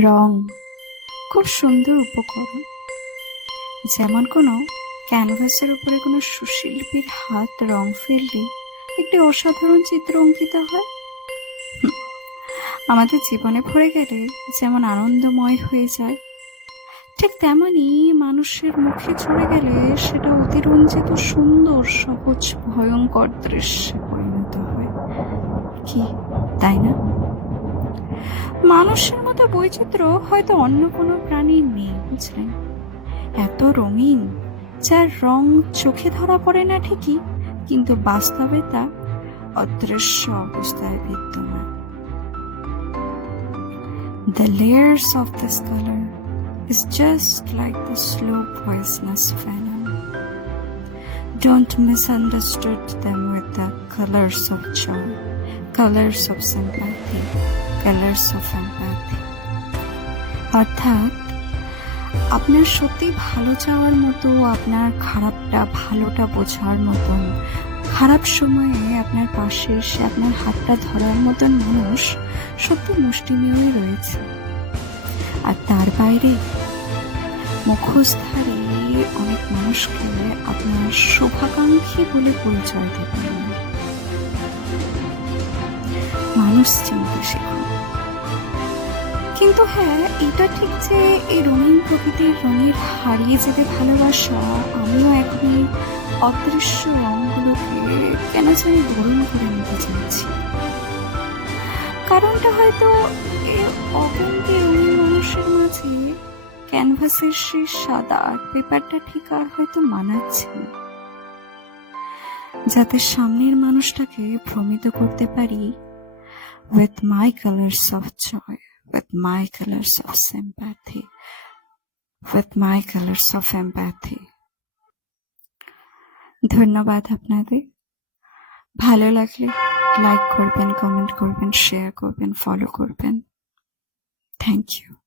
রং। খুব সুন্দর উপকরণ। যেমন কোনো ক্যানভাসের উপরে কোনো সুশিল্পীর হাত রং ফেললে একটি অসাধারণ চিত্র অঙ্কিত হয়। আমাদের জীবনে ভরে গেলে যেমন আনন্দময় হয়ে যায়, ঠিক তেমনি মানুষের মুখে চড়ে গেলে সেটা অতিরঞ্জিত, সুন্দর, সহজ, ভয়ঙ্কর দৃশ্যে পরিণত হয়। কি, তাই না? মানুষের মতো বৈচিত্র্য হয়তো অন্য কোনো প্রাণীর নেই বুঝলেন এত রঙিন যার রং চোখে ধরা পড়ে না ঠিকই কিন্তু বাস্তবে তা অদৃশ্য অবস্থায় বিদ্যমান The layers of this color is just like the slow poisonous venom. Don't misunderstood them with the colors of joy, colors of sympathy, colors of empathy. অর্থাৎ, আপনার সত্যি ভালো চাওয়ার মতো, আপনার খারাপটা ভালোটা বোঝার মতন, খারাপ সময়ে আপনার পাশে এসে আপনার হাতটা ধরার মতন মানুষ সত্যি মুষ্টিমেয়ই রয়েছে। আর তার বাইরে, মুখোশধারী অনেক মানুষকে আপনার শুভাকাঙ্ক্ষী বলে পরিচয় দেবেন মানুষ চিনতে শেখুন কিন্তু হ্যাঁ এটা ঠিক যে এই রঙিন প্রকৃতির রঙের হারিয়ে যেতে ভালোবাসা আমিও এখন অদৃশ্য রঙগুলোকে কেন জানি বরণ করে নিতে চাইছি। কারণটা হয়তো এই অগন্তি রঙিন মানুষের মাঝে ক্যানভাসের সেই সাদা আর্ট পেপারটা ঠিক আর হয়তো মানাচ্ছে না। যাতে সামনের মানুষটাকে ভ্রমিত করতে পারি with my colors of joy, with my colors of sympathy, with my colors of empathy. ধন্যবাদ আপনাদের। ভালো লাগলে লাইক করবেন কমেন্ট করবেন শেয়ার করবেন ফলো করবেন। Thank you